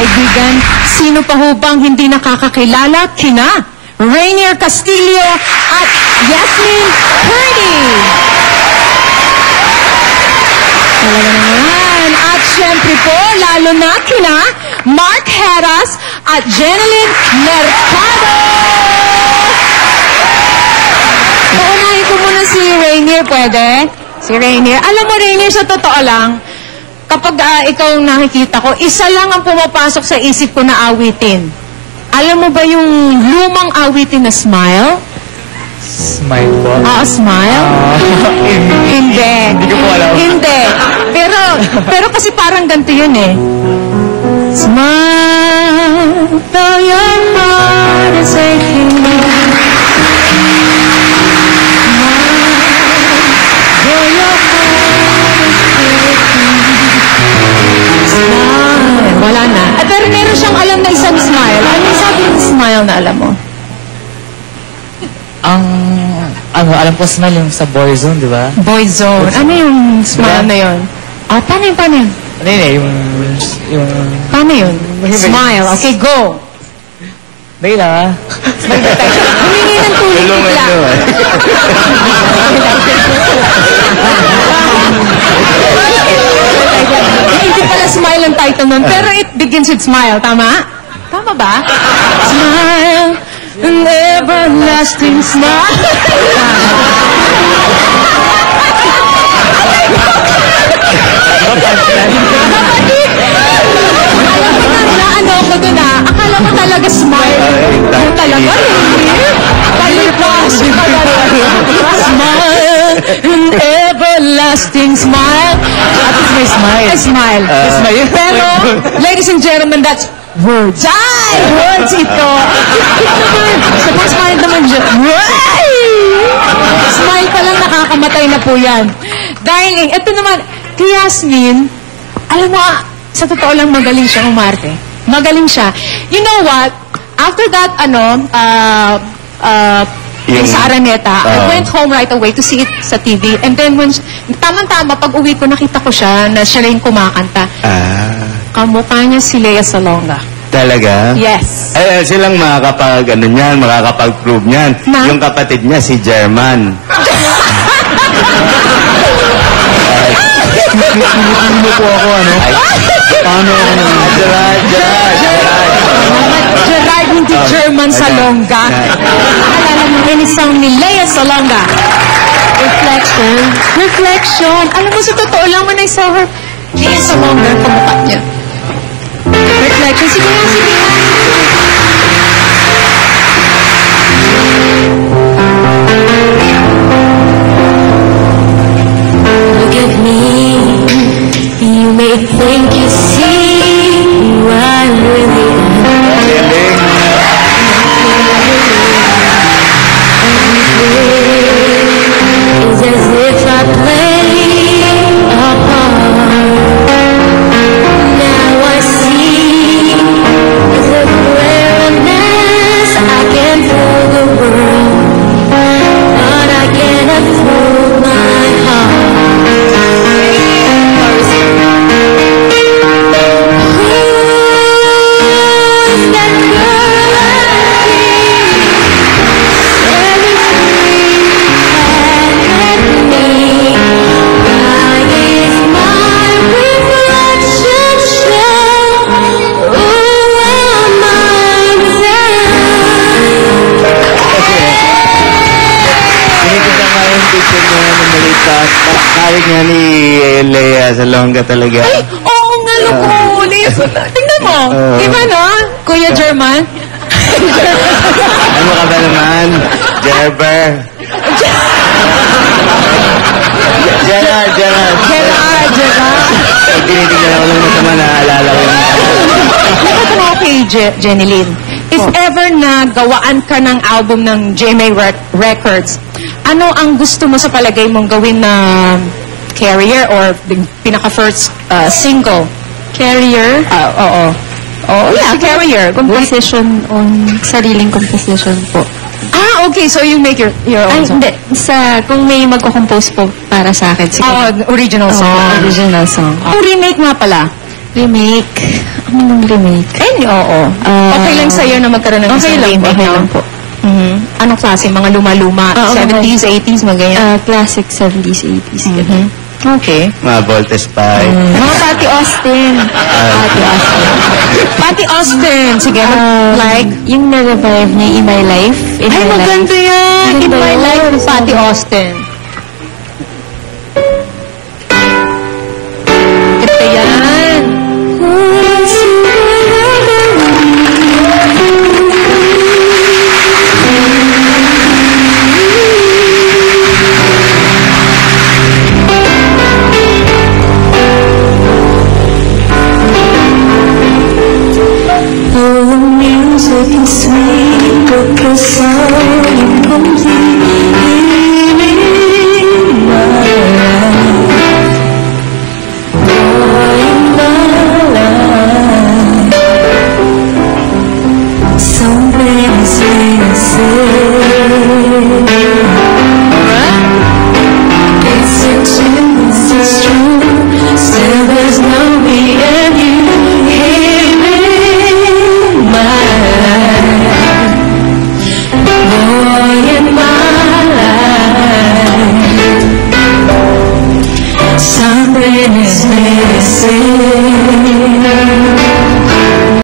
kaibigan, sino pa ho bang hindi nakakakilala kina Rainier Castillo at Yasmin Purdy? Talaga naman. At syempre po, lalo na kina Mark Heras at Jeneline Mercado. Paunahin ko muna si Rainier, pwede? Si Rainier. Alam mo, Rainier, sa totoo lang, kapag ikaw nakikita ko, isa lang ang pumapasok sa isip ko na awitin. Alam mo ba yung lumang awitin na Smile? Smile po? Smile? Hindi. Hindi ko po alam. Hindi. Pero kasi parang ganito yun eh. Smile, though your heart is aching. Wala na. Pero meron siyang alam na isang smile. Ano yung sabi ng smile na alam mo? Alam ko smile yung sa Boyzone, di ba? Boyzone. Ano yung smile na yun? Paano yun? Ano yun eh, yung... Paano yun? Smile. Okay, go. Dahil lang Smile na tayo. Humingi ng tuloy bigla. Hindi pala smile ang title nun, pero it begins with smile. Tama? Tama ba? Smile, an everlasting smile. Naano ko dun akala ko talaga smile. Yung talaga, hindi. Palipas. Smile, an everlasting smile. At least may smile. A smile. Pero, ladies and gentlemen, that's words. Ay! Words ito. Sa pang smile naman dyan. Smile pa lang nakakamatay na po yan. Dahil, ito naman, kay Yasmin, alam mo, sa totoo lang magaling siya umarte. Magaling siya. You know what? After that, yung sa Araneta, I went home right away to see it sa TV. And then, when tamang-tama, pag uwi ko, nakita ko siya na siya rin kumakanta. Kamukha niya si Lea Salonga. Talaga? Yes. Silang makakapag-prove niyan. Yung kapatid niya, si German. Ano po ako, ano? Paano ako naman? Gerard, hindi German Salonga. Naalala mo rin isang ni Lea Salonga. Reflection. Reflection. Alam mo, sa totoo lang, when I saw her, Lea Salonga, kamukha niya. Reflection. Sige nga, sige nga. Look at me. You may think you see who I really am. It's as if I play a part. Now I see the clearness. I can fool the world, but I cannot fool my heart. Who's that girl I see? Every free at me. Why is my reflection show? Who am I without? Kinikita nga yung picture niya ng malita. Kahit nga ni Lea Salonga talaga. Ay, oo nga, loko. Lea Salonga. Tingnan mo. Diba, no? Kuya German? Ano ka ba naman? Gerber? Gerard. Gerard. Pag tinitignan ako ng masama, naaalala ko yung... Nakita mo kay Jeneline, if ever na gawaan ka ng album ng GMA Records, ano ang gusto mo sa palagay mong gawin na Carrier or pinaka-first single? Carrier? Oo. Oh, yeah, Carrier. Composition on sariling composition po. Okay. So you make your Ay, own song? hindi. Kung may magko-compose po para sa akin, siguro. Original song. Original song. Ang remake nga pala, Remake. Anong remake? Oo. Okay lang sa'yo na magkaroon ng Okay isang lang po, remake, okay no? lang po. Anong klase? Mga luma-luma? Oo, 70s, 80s, mga ganyan? Classic 70s, 80s. Okay. Mga Voltes Pie. Mga Patty Austin. Patty Austin. Patty Austin. Sige, like? Yung na-revive niya, In My Life. In Ay, My maganda Life. yan. In Maganda My yun. Life with Patty Austin. Ganda yan. Oh, the music is sweet, but the sound